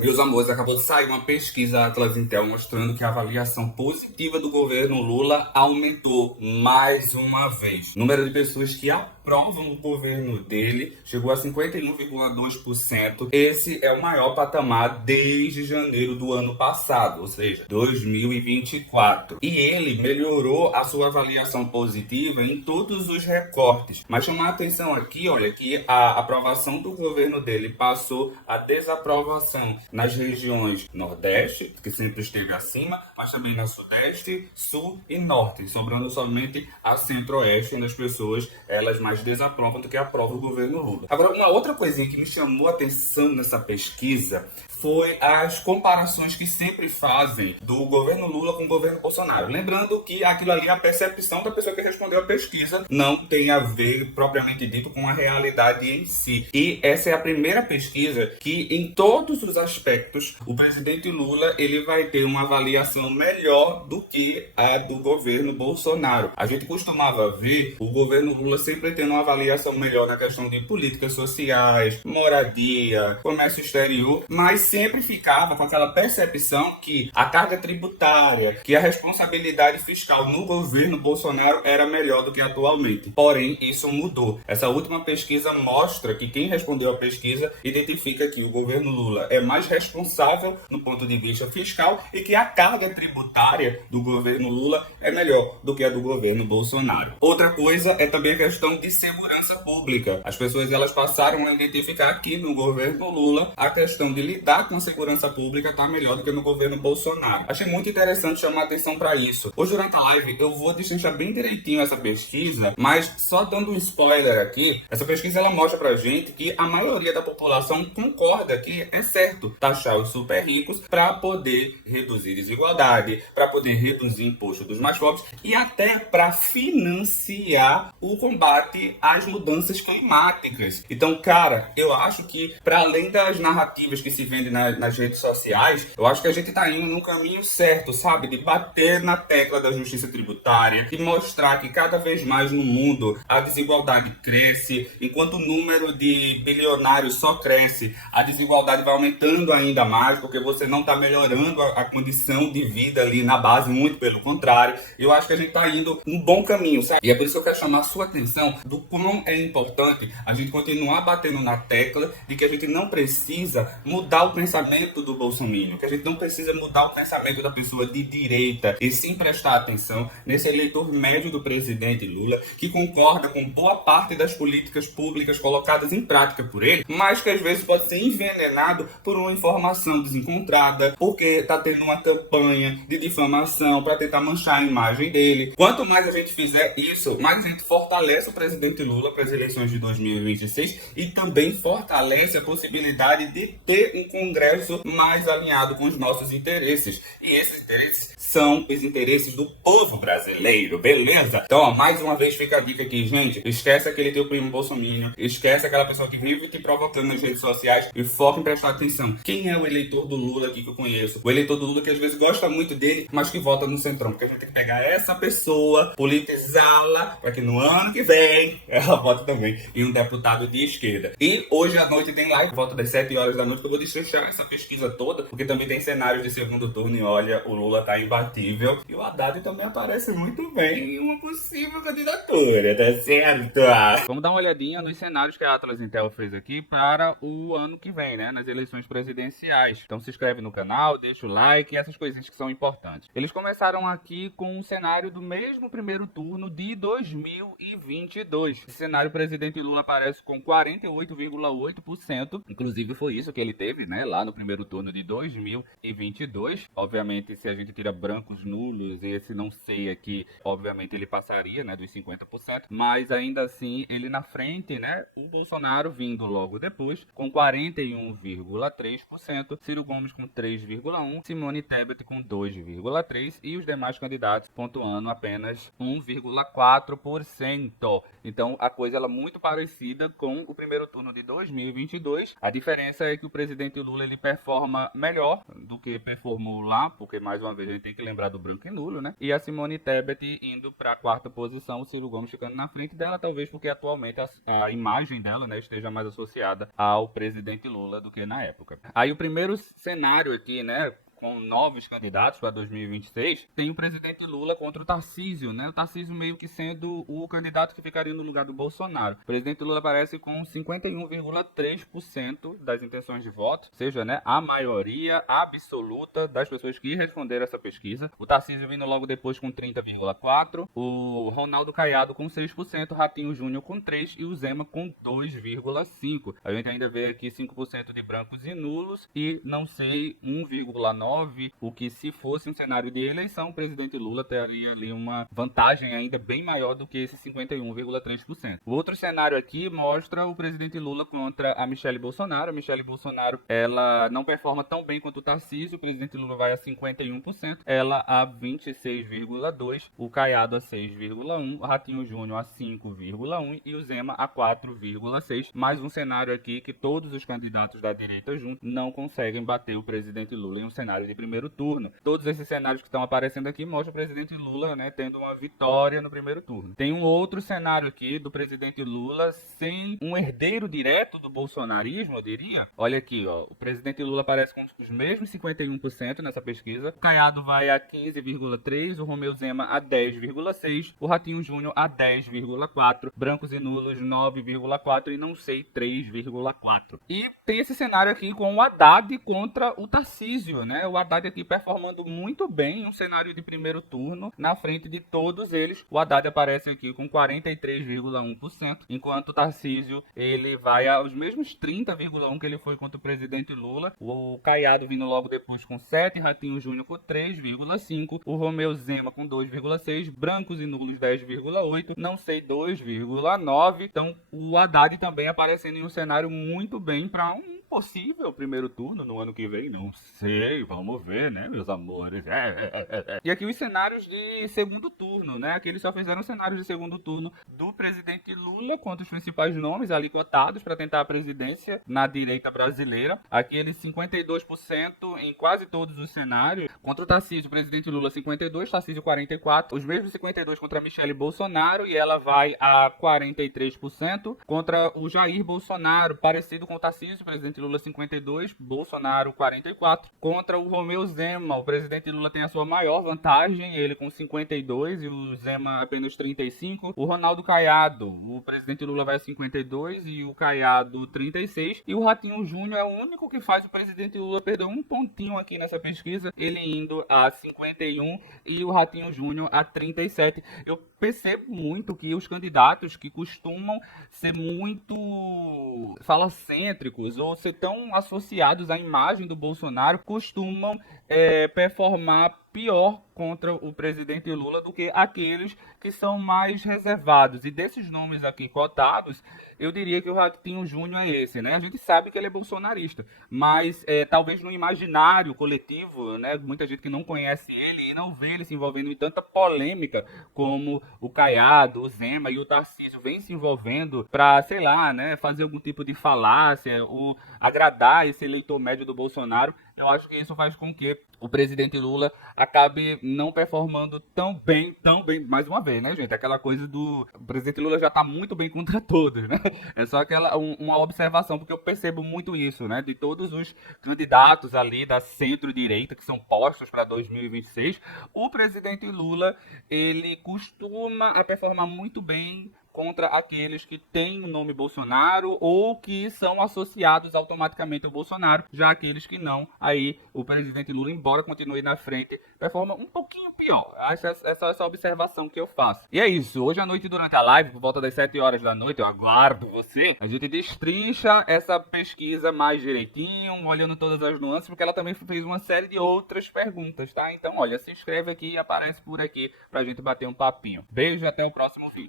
Meus amores, acabou de sair uma pesquisa Atlas Intel mostrando que a avaliação positiva do governo Lula aumentou mais uma vez. O número de pessoas que aprovam o governo dele chegou a 51,2%. Esse é o maior patamar desde janeiro do ano passado, ou seja, 2024. E ele melhorou a sua avaliação positiva em todos os recortes. Mas chamar a atenção aqui, olha, que a aprovação do governo dele passou a desaprovação nas regiões Nordeste, que sempre esteve acima, mas também na Sudeste, Sul e Norte, sobrando somente a Centro-Oeste, onde as pessoas elas mais desaprovam do que aprovam o governo Lula. Agora, uma outra coisinha que me chamou a atenção nessa pesquisa foi as comparações que sempre fazem do governo Lula com o governo Bolsonaro. Lembrando que aquilo ali é a percepção da pessoa que respondeu a pesquisa, não tem a ver, propriamente dito, com a realidade em si. E essa é a primeira pesquisa que, em todos os aspectos, o presidente Lula ele vai ter uma avaliação melhor do que a do governo Bolsonaro. A gente costumava ver o governo Lula sempre tendo uma avaliação melhor na questão de políticas sociais, moradia, comércio exterior, mas sempre ficava com aquela percepção que a carga tributária, que a responsabilidade fiscal no governo Bolsonaro era melhor do que atualmente. Porém, isso mudou. Essa última pesquisa mostra que quem respondeu a pesquisa identifica que o governo Lula é mais responsável no ponto de vista fiscal e que a carga tributária do governo Lula é melhor do que a do governo Bolsonaro. Outra coisa é também a questão de segurança pública. As pessoas elas passaram a identificar que no governo Lula a questão de lidar com a segurança pública está melhor do que no governo Bolsonaro. Achei muito interessante chamar a atenção para isso. Hoje durante a live eu vou destrinchar bem direitinho essa pesquisa, mas só dando um spoiler aqui, essa pesquisa ela mostra pra gente que a maioria da população concorda que é certo taxar os super ricos para poder reduzir desigualdade, para poder reduzir imposto dos mais pobres e até para financiar o combate às mudanças climáticas. Então, cara, eu acho que para além das narrativas que se vendem nas redes sociais, eu acho que a gente tá indo no caminho certo, sabe? De bater na tecla da justiça tributária e mostrar que cada vez mais no mundo a desigualdade cresce, enquanto o número de bilionários só cresce, a desigualdade vai aumentando ainda mais, porque você não está melhorando a condição de vida ali na base, muito pelo contrário. Eu acho que a gente está indo no bom caminho, sabe? E é por isso que eu quero chamar a sua atenção do quão é importante a gente continuar batendo na tecla de que a gente não precisa mudar o pensamento do bolsominion, que a gente não precisa mudar o pensamento da pessoa de direita, e sim prestar atenção nesse eleitor médio do presidente Lula, que concorda com boa parte das políticas públicas colocadas em prática por ele, mas que às vezes pode ser envenenado por uma informação desencontrada, porque está tendo uma campanha de difamação para tentar manchar a imagem dele. Quanto mais a gente fizer isso, mais a gente fortalece o presidente Lula para as eleições de 2026 e também fortalece a possibilidade de ter um Congresso mais alinhado com os nossos interesses. E esses interesses são os interesses do povo brasileiro, beleza? Então, ó, mais uma vez fica a dica aqui, gente. Esquece aquele teu primo bolsominion, esquece aquela pessoa que vive te provocando nas redes sociais e foca em prestar atenção. Quem é o eleitor do Lula aqui que eu conheço? O eleitor do Lula que às vezes gosta muito dele, mas que vota no Centrão. Porque a gente tem que pegar essa pessoa, politizá-la, para que no ano que vem ela vote também em um deputado de esquerda. E hoje à noite tem live, volta das 7 horas da noite, que eu vou destrinchar essa pesquisa toda, porque também tem cenários de segundo turno e olha, o Lula tá imbatível. E o Haddad também aparece muito bem em uma possível candidatura, tá certo? Vamos dar uma olhadinha nos cenários que a Atlas Intel fez aqui para o ano que vem, né? Nas eleições presidenciais. Então se inscreve no canal, deixa o like e essas coisinhas que são importantes. Eles começaram aqui com um cenário do mesmo primeiro turno de 2022. Esse cenário, o presidente Lula aparece com 48,8%. Inclusive foi isso que ele teve, né? Lá no primeiro turno de 2022. Obviamente, se a gente tira brancos nulos, esse não sei aqui, obviamente ele passaria, né? Dos 50%. Mas ainda assim, ele na frente, né? O Bolsonaro vindo logo depois, com 41,3%. Ciro Gomes com 3,1%. Simone Tebet com 2,3%. E os demais candidatos pontuando apenas 1,4%. Então a coisa ela é muito parecida com o primeiro turno de 2022. A diferença é que o presidente Lula ele performa melhor do que performou lá, porque mais uma vez a gente tem que lembrar do branco e nulo, né? E a Simone Tebet indo para a quarta posição, o Ciro Gomes ficando na frente dela, talvez porque atualmente a imagem dela, né, esteja mais associada ao presidente Lula do que na época. Aí o primeiro cenário aqui, né, com novos candidatos para 2026, tem o presidente Lula contra o Tarcísio, né? O Tarcísio meio que sendo o candidato que ficaria no lugar do Bolsonaro. O presidente Lula aparece com 51,3% das intenções de voto, ou seja, né, a maioria absoluta das pessoas que responderam essa pesquisa. O Tarcísio vindo logo depois com 30,4%, o Ronaldo Caiado com 6%, Ratinho Júnior com 3% e o Zema com 2,5%. A gente ainda vê aqui 5% de brancos e nulos e não sei 1,9%, o que se fosse um cenário de eleição, o presidente Lula teria ali uma vantagem ainda bem maior do que esse 51,3%. O outro cenário aqui mostra o presidente Lula contra a Michelle Bolsonaro. A Michelle Bolsonaro, ela não performa tão bem quanto o Tarcísio, o presidente Lula vai a 51%, ela a 26,2%, o Caiado a 6,1%, o Ratinho Júnior a 5,1% e o Zema a 4,6%. Mais um cenário aqui que todos os candidatos da direita juntos não conseguem bater o presidente Lula em um cenário de primeiro turno. Todos esses cenários que estão aparecendo aqui mostram o presidente Lula, né, tendo uma vitória no primeiro turno. Tem um outro cenário aqui do presidente Lula sem um herdeiro direto do bolsonarismo, eu diria. Olha aqui, ó, o presidente Lula aparece com os mesmos 51% nessa pesquisa. O Caiado vai a 15,3%, o Romeu Zema a 10,6%, o Ratinho Júnior a 10,4%, brancos e nulos 9,4% e não sei 3,4%. E tem esse cenário aqui com o Haddad contra o Tarcísio, né? O Haddad aqui performando muito bem em um cenário de primeiro turno, na frente de todos eles. O Haddad aparece aqui com 43,1%, enquanto o Tarcísio ele vai aos mesmos 30,1% que ele foi contra o presidente Lula. O Caiado vindo logo depois com 7%, Ratinho Júnior com 3,5%, o Romeu Zema com 2,6%, brancos e nulos 10,8%, não sei 2,9%. Então o Haddad também aparecendo em um cenário muito bem para um possível primeiro turno no ano que vem, não sei, vamos ver, né, meus amores. E aqui os cenários de segundo turno, né, aqui eles só fizeram cenários de segundo turno do presidente Lula contra os principais nomes ali cotados para tentar a presidência na direita brasileira. Aqui eles 52% em quase todos os cenários. Contra o Tarcísio, o presidente Lula 52%, Tarcísio 44%, os mesmos 52% contra a Michelle Bolsonaro e ela vai a 43%. Contra o Jair Bolsonaro, parecido com o Tarcísio, o presidente Lula 52%, Bolsonaro 44%. Contra o Romeu Zema, o presidente Lula tem a sua maior vantagem, ele com 52% e o Zema apenas 35%. O Ronaldo Caiado, o presidente Lula vai a 52% e o Caiado 36%. E o Ratinho Júnior é o único que faz o presidente Lula perder um pontinho aqui nessa pesquisa, ele indo a 51% e o Ratinho Júnior a 37%. Eu percebo muito que os candidatos que costumam ser muito falocêntricos ou ser tão associados à imagem do Bolsonaro costumam performar pior contra o presidente Lula do que aqueles que são mais reservados. E desses nomes aqui cotados, eu diria que o Ratinho Júnior é esse, né? A gente sabe que ele é bolsonarista, mas talvez no imaginário coletivo, né? Muita gente que não conhece ele e não vê ele se envolvendo em tanta polêmica como o Caiado, o Zema e o Tarcísio vem se envolvendo para, sei lá, né? Fazer algum tipo de falácia ou agradar esse eleitor médio do Bolsonaro. Eu acho que isso faz com que o presidente Lula acabe não performando tão bem, mais uma vez, né, gente? Aquela coisa do... O presidente Lula já tá muito bem contra todos, né? É só aquela uma observação, porque eu percebo muito isso, né? De todos os candidatos ali da centro-direita que são postos para 2026, o presidente Lula, ele costuma a performar muito bem contra aqueles que têm o nome Bolsonaro ou que são associados automaticamente ao Bolsonaro, já aqueles que não, aí o presidente Lula, embora continue na frente, performa um pouquinho pior. Essa observação que eu faço. E é isso, hoje à noite durante a live, por volta das 7 horas da noite, eu aguardo você, a gente destrincha essa pesquisa mais direitinho, olhando todas as nuances, porque ela também fez uma série de outras perguntas, tá? Então, olha, se inscreve aqui e aparece por aqui pra gente bater um papinho. Beijo e até o próximo vídeo.